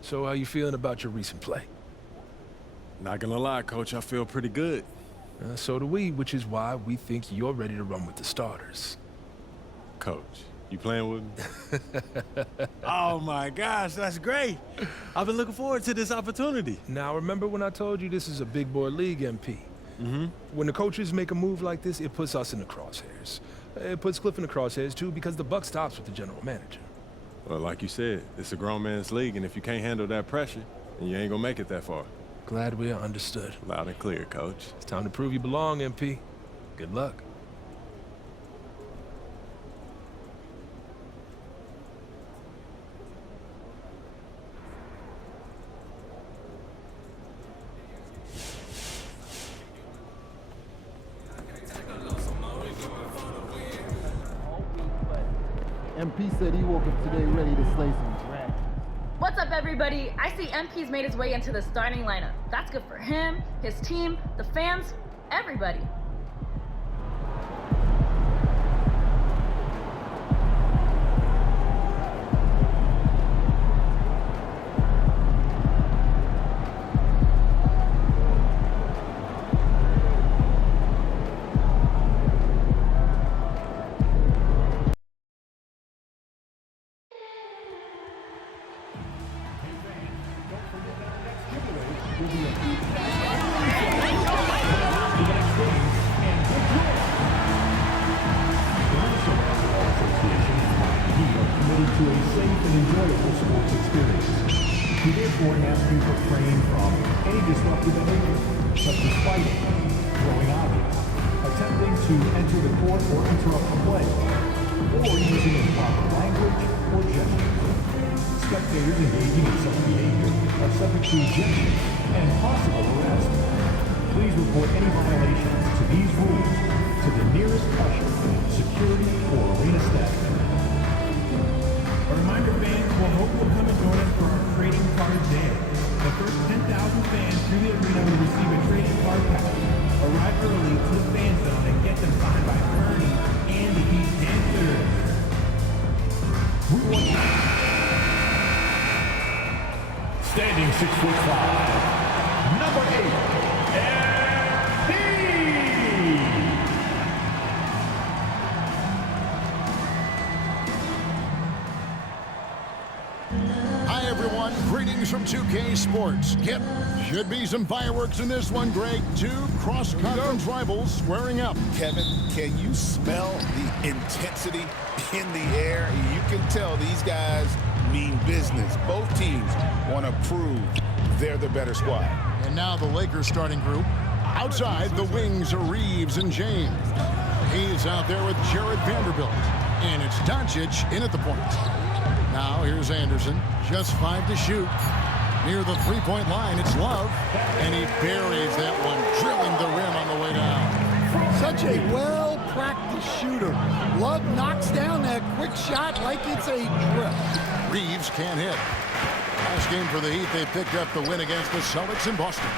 So how you feeling about your recent play? Not gonna lie, Coach, I feel pretty good. So do we, which is why we think you're ready to run with the starters. Coach, you playing with me? Oh my gosh, that's great. I've been looking forward to this opportunity. Now, remember when I told you this is a big boy league, MP? When the coaches make a move like this, it puts us in the crosshairs. It puts Cliff in the crosshairs, too, because the buck stops with the general manager. Well, like you said, it's a grown man's league, and if you can't handle that pressure, then you ain't gonna make it that far. Glad we are understood. Loud and clear, Coach. It's time to prove you belong, MP. Good luck. MP said he woke up today ready to slay some dragons. What's up, everybody? I see MP's made his way into the starting lineup. That's good for him, his team, the fans, everybody. To a safe and enjoyable sports experience. We therefore ask you to refrain from any disruptive behavior, such as fighting, throwing objects, attempting to enter the court or interrupt the play, or using improper language or gestures. Spectators engaging in such behavior are subject to ejection and possible arrest. Please report any violations to these rules to the nearest usher, security, or arena staff. A reminder, fans, we'll hope you'll come and join us for our trading card day. The first 10,000 fans through the arena will receive a trading card pack. Arrive early to the fan zone and get them signed by Bernie and the Heat Dancers. We want you. Standing 6'5", number 8, Greetings from 2K Sports. Yep, should be some fireworks in this one, Greg. Two cross-conference rivals squaring up. Kevin, can you smell the intensity in the air? You can tell these guys mean business. Both teams want to prove they're the better squad. And now the Lakers starting group. Outside, the wings are Reeves and James. He's out there with Jared Vanderbilt. And it's Doncic in at the point. Now here's Anderson, just 5 to shoot. Near the three-point line, it's Love, and he buries that one, drilling the rim on the way down. Such a well-practiced shooter. Love knocks down that quick shot like it's a drill. Reeves can't hit. Last game for the Heat, they picked up the win against the Celtics in Boston.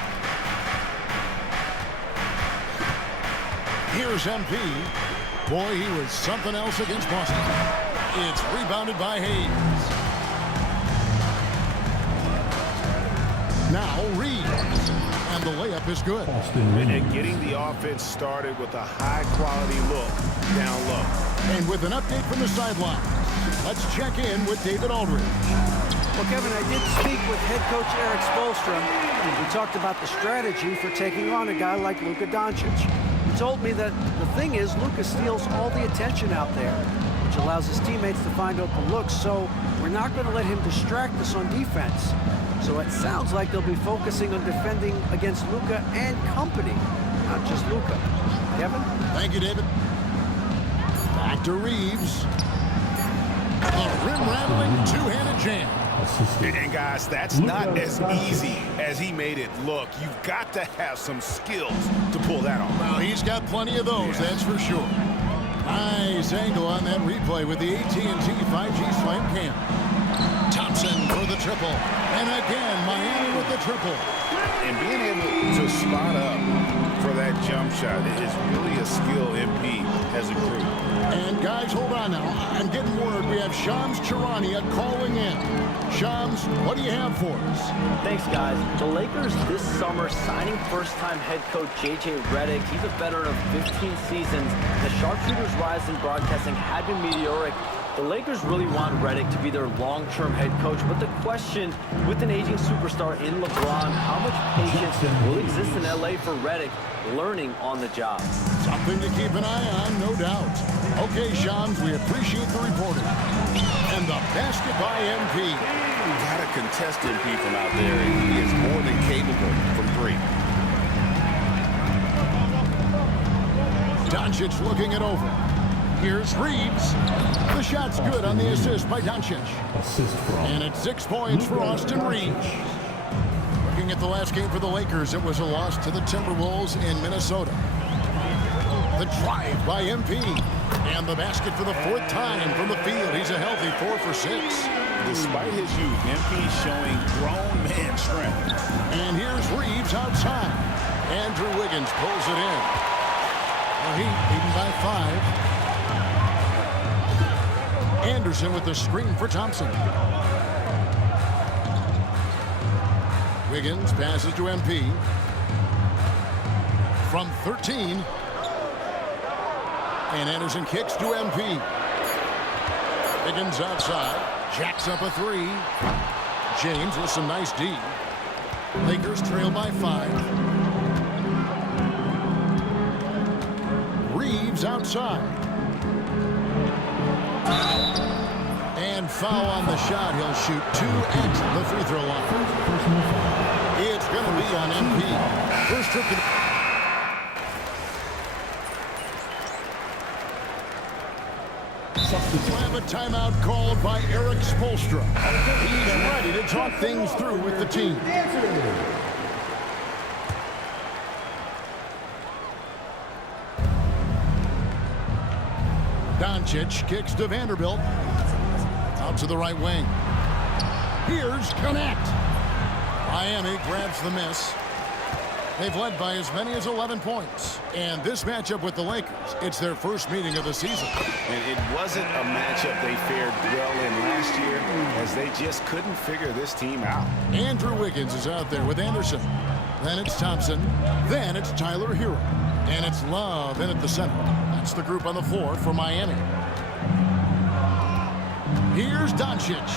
Here's MP. Boy, he was something else against Boston. It's rebounded by Hayes. Now Reeves. And the layup is good. And getting the offense started with a high-quality look down low. And with an update from the sideline, let's check in with David Aldridge. Well, Kevin, I did speak with head coach Eric Spoelstra. We talked about the strategy for taking on a guy like Luka Doncic. He told me that the thing is Luka steals all the attention out there, which allows his teammates to find open looks, so we're not going to let him distract us on defense. So it sounds like they'll be focusing on defending against Luka and company, not just Luka. Kevin? Thank you, David. Back to Reeves. A rim-rattling two-handed jam. And guys, that's not as easy as he made it look. You've got to have some skills to pull that off. Well, he's got plenty of those, that's for sure. Nice angle on that replay with the AT&T 5G Slam Cam. Thompson for the triple. And again, Miami with the triple. And being able to spot up for that jump shot. It is really a skill MP has improved. And guys, hold on now. I'm getting word we have Shams Charania calling in. Shams, what do you have for us? Thanks, guys. The Lakers this summer signing first-time head coach J.J. Redick. He's a veteran of 15 seasons. The sharpshooter's rise in broadcasting had been meteoric. The Lakers really want Redick to be their long-term head coach, but the question, with an aging superstar in LeBron, how much patience will exist in L.A. for Redick learning on the job? Something to keep an eye on, no doubt. Okay, Shams, we appreciate the reporting. And the basket by MP. Got to contest MP from out there, and he is more than capable from three. Doncic looking it over. Here's Reeves. The shot's good on the assist by Doncic. And it's 6 points for Austin Reeves. Looking at the last game for the Lakers, it was a loss to the Timberwolves in Minnesota. The drive by MP. And the basket for the 4th time from the field. He's a healthy 4 for 6. Despite his youth, MP showing grown man strength. And here's Reeves outside. Andrew Wiggins pulls it in. The Heat leading by 5. Anderson with the screen for Thompson. Wiggins passes to MP. From 13. And Anderson kicks to MP. Wiggins outside. Jacks up a 3. James with some nice D. Lakers trail by 5. Reeves outside. And foul on the shot. He'll shoot 2 at the free throw line. It's going to be on MP. First trip to the... We'll have a timeout called by Eric Spoelstra. He's ready to talk things through with the team. Doncic kicks to Vanderbilt. Out to the right wing. Here's Connect. Miami grabs the miss. They've led by as many as 11 points. And this matchup with the Lakers, it's their first meeting of the season. And it wasn't a matchup they fared well in last year, as they just couldn't figure this team out. Andrew Wiggins is out there with Anderson. Then it's Thompson. Then it's Tyler Hero. And it's Love in at the center. That's the group on the floor for Miami. Here's Doncic.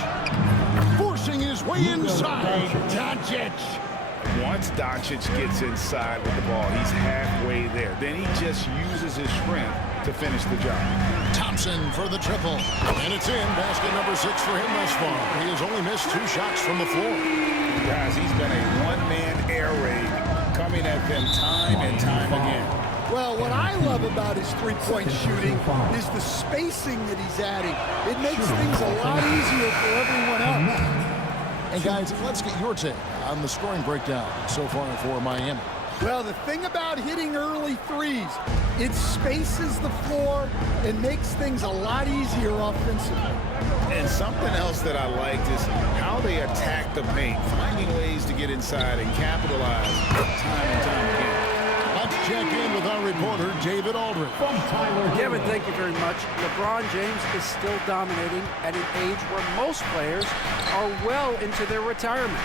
Forcing his way inside. Doncic. Once Doncic gets inside with the ball, he's halfway there. Then he just uses his strength to finish the job. Thompson for the triple. And it's in. Basket number 6 for him thus far. He has only missed 2 shots from the floor. Guys, he's been a one-man air raid, coming at them time and time again. Well, what I love about his three-point shooting is the spacing that he's adding. It makes things a lot easier for everyone else. And guys, let's get your take on the scoring breakdown so far for Miami. Well, the thing about hitting early threes, it spaces the floor and makes things a lot easier offensively. And something else that I liked is how they attack the paint, finding ways to get inside and capitalize time and time again. Let's check in with our reporter, David Aldridge. Kevin, thank you very much. LeBron James is still dominating at an age where most players are well into their retirement.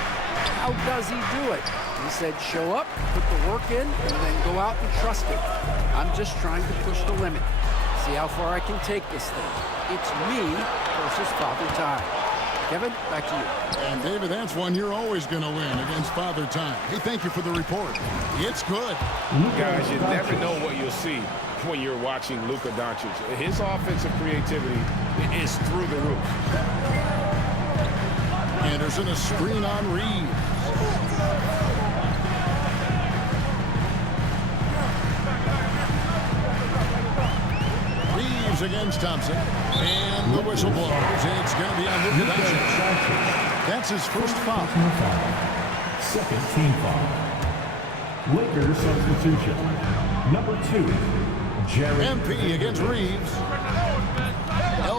How does he do it? He said, show up, put the work in, and then go out and trust it. I'm just trying to push the limit. See how far I can take this thing. It's me versus Father Time. Kevin, back to you. And David, that's one you're always going to win against Father Time. Hey, thank you for the report. It's good. Guys, you never know what you'll see when you're watching Luka Doncic. His offensive creativity is through the roof. Anderson, a screen on Reeves. Reeves against Thompson. And the whistle blows. It's going to be on Luka Doncic. That's his first foul. Second team foul. Lakers substitution. Number 2, Jared. MP against Reeves.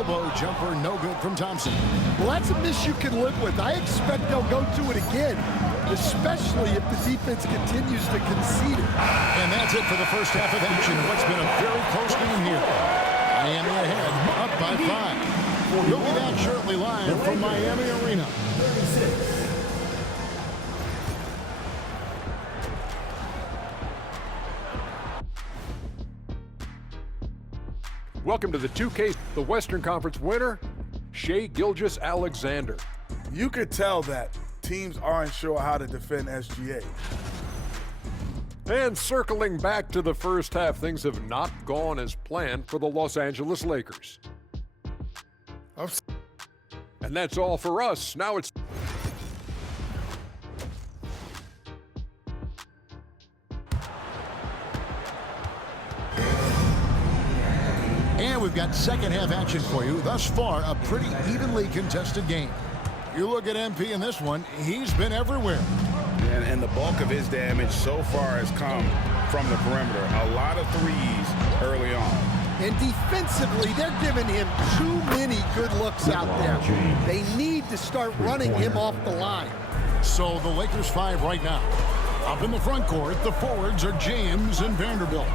elbow jumper, no good from Thompson. Well, that's a miss you can live with. I expect they'll go to it again, especially if the defense continues to concede it. And that's it for the first half of action. What's been a very close game here. Miami ahead, up by 5. We'll be back shortly live from Miami Arena. Welcome to the 2K, the Western Conference winner, Shai Gilgeous-Alexander. You could tell that teams aren't sure how to defend SGA. And circling back to the first half, things have not gone as planned for the Los Angeles Lakers. And that's all for us. Now it's... And we've got second half action for you. Thus far, a pretty evenly contested game. You look at MP in this one, he's been everywhere. And the bulk of his damage so far has come from the perimeter. A lot of threes early on. And defensively, they're giving him too many good looks out there. They need to start running him off the line. So the Lakers 5 right now. Up in the front court, the forwards are James and Vanderbilt.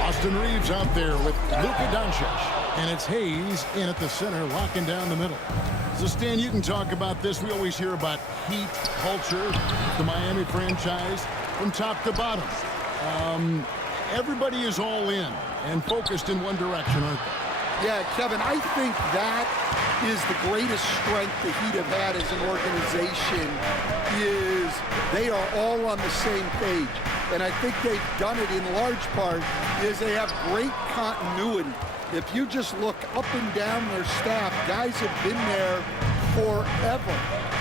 Austin Reeves out there with Luka Doncic. And it's Hayes in at the center, locking down the middle. So, Stan, you can talk about this. We always hear about heat, culture, the Miami franchise, from top to bottom. Everybody is all in and focused in one direction, aren't they? Yeah, Kevin, I think that is the greatest strength the Heat have had as an organization is they are all on the same page. And I think they've done it in large part is they have great continuity. If you just look up and down their staff, guys have been there forever.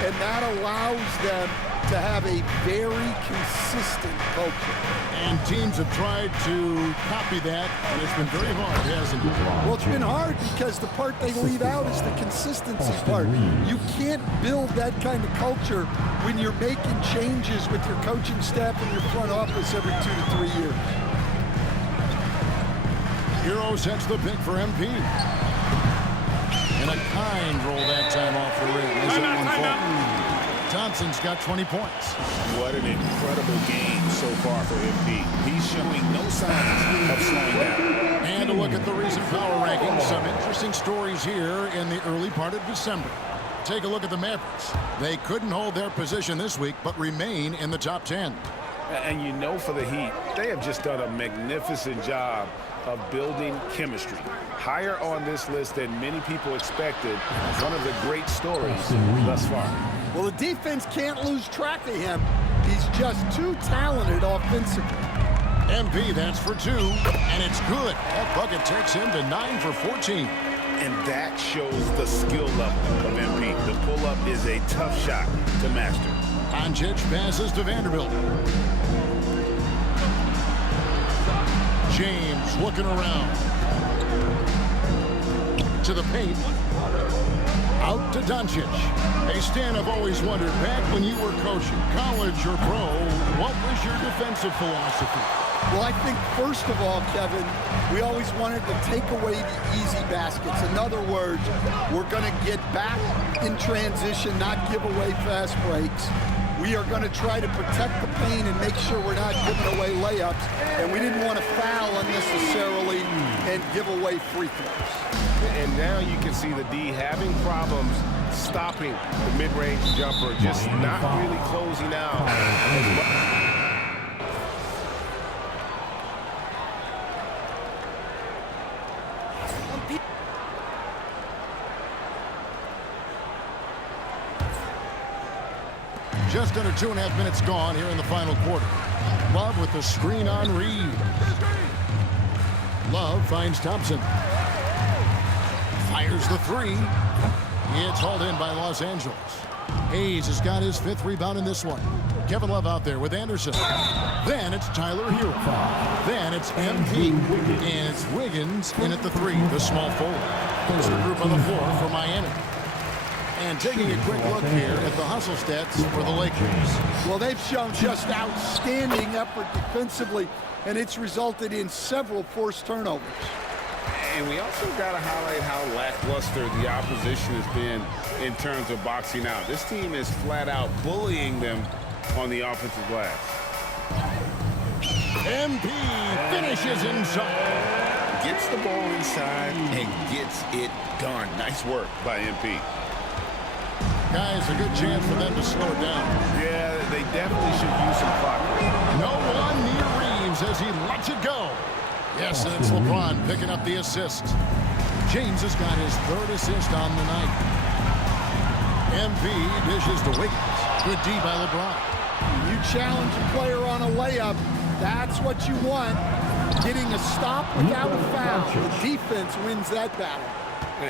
And that allows them to have a very consistent culture. And teams have tried to copy that, and it's been very hard, hasn't it? Well, it's been hard because the part they leave out is the consistency part. You can't build that kind of culture when you're making changes with your coaching staff and your front office every 2 to 3 years. Hero sets the pick for MP. And a kind roll that time off the rim. Is it one fall? Thompson's got 20 points. What an incredible game so far for MP. He's showing no signs of slowing down. And a look at the recent power rankings. Some interesting stories here in the early part of December. Take a look at the Mavericks. They couldn't hold their position this week, but remain in the top 10. And you know, for the Heat, they have just done a magnificent job of building chemistry. Higher on this list than many people expected. One of the great stories thus far. Well, the defense can't lose track of him. He's just too talented offensively. MP, that's for 2, and it's good. That bucket takes him to 9 for 14. And that shows the skill level of MP. The pull-up is a tough shot to master. Doncic passes to Vanderbilt. James looking around. To the paint. Out to Doncic. Hey, Stan, I've always wondered, back when you were coaching, college or pro, what was your defensive philosophy? Well, I think, first of all, Kevin, we always wanted to take away the easy baskets. In other words, we're going to get back in transition, not give away fast breaks. We are going to try to protect the paint and make sure we're not giving away layups. And we didn't want to foul unnecessarily and give away free throws. And now you can see the D having problems stopping the mid-range jumper, just not really closing out. Just under 2.5 minutes gone here in the final quarter. Love with the screen on Reed. Love finds Thompson. Fires the 3. It's hauled in by Los Angeles. Hayes has got his 5th rebound in this one. Kevin Love out there with Anderson. Then it's Tyler Hero. Then it's MP. And it's Wiggins in at the 3, the small forward. There's the group on the floor for Miami. And taking a quick look here at the hustle stats for the Lakers. Well, they've shown just outstanding effort defensively, and it's resulted in several forced turnovers. And we also got to highlight how lackluster the opposition has been in terms of boxing out. This team is flat out bullying them on the offensive glass. MP finishes inside. Gets the ball inside and gets it done. Nice work by MP. Guys, a good chance for them to slow it down. Yeah, they definitely should use some clock. No one near Reeves as he lets it go. Yes, and it's LeBron picking up the assist. James has got his 3rd assist on the night. MP dishes to Wiggins. Good D by LeBron. You challenge a player on a layup, that's what you want. Getting a stop without a foul. The defense wins that battle.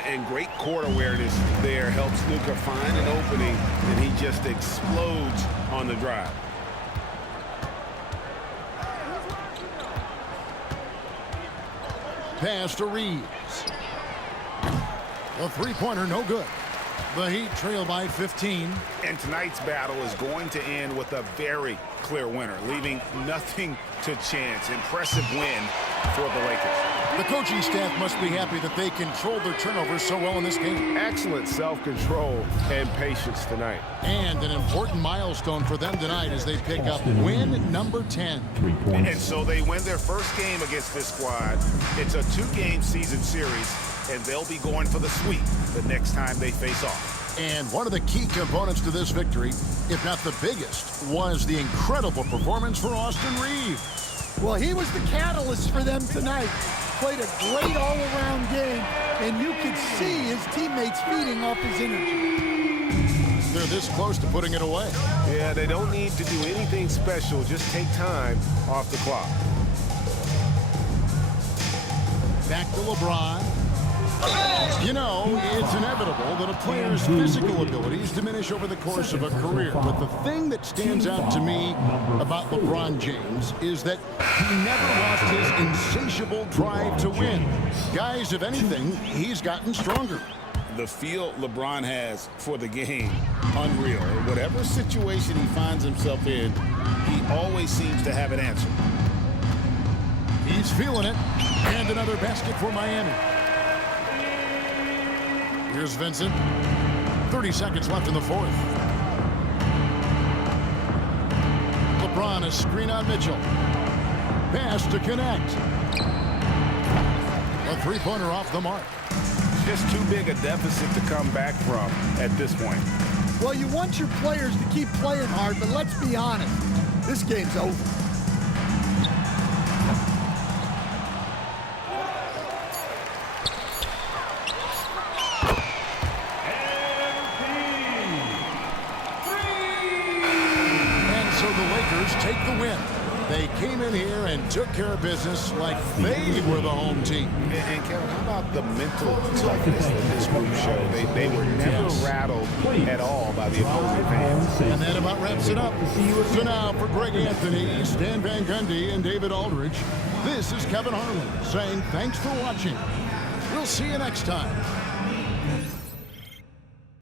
And great court awareness there helps Luka find an opening, and he just explodes on the drive. Pass to Reeves. The three-pointer, no good. The Heat trail by 15. And tonight's battle is going to end with a very clear winner, leaving nothing to chance. Impressive win for the Lakers. The coaching staff must be happy that they controlled their turnovers so well in this game. Excellent self-control and patience tonight. And an important milestone for them tonight as they pick up win number 10. And so they win their first game against this squad. It's a 2-game season series, and they'll be going for the sweep the next time they face off. And one of the key components to this victory, if not the biggest, was the incredible performance for Austin Reeves. Well, he was the catalyst for them tonight. Played a great all-around game, and you could see his teammates feeding off his energy. They're this close to putting it away. Yeah, they don't need to do anything special. Just take time off the clock. Back to LeBron. You know, it's inevitable that a player's physical abilities diminish over the course of a career. But the thing that stands out to me about LeBron James is that he never lost his insatiable drive to win. Guys, if anything, he's gotten stronger. The feel LeBron has for the game, unreal. Whatever situation he finds himself in, he always seems to have an answer. He's feeling it. And another basket for Miami. Here's Vincent. 30 seconds left in the 4th. LeBron, a screen on Mitchell. Pass to connect. A three-pointer off the mark. Just too big a deficit to come back from at this point. Well, you want your players to keep playing hard, but let's be honest. This game's over. Take the win. They came in here and took care of business like they were the home team. And Kevin, how about the mental toughness that this group showed? They were never rattled at all by the opposing fans. And that about wraps it up. So now for Greg Anthony, Stan Van Gundy, and David Aldridge, this is Kevin Harlan saying thanks for watching. We'll see you next time.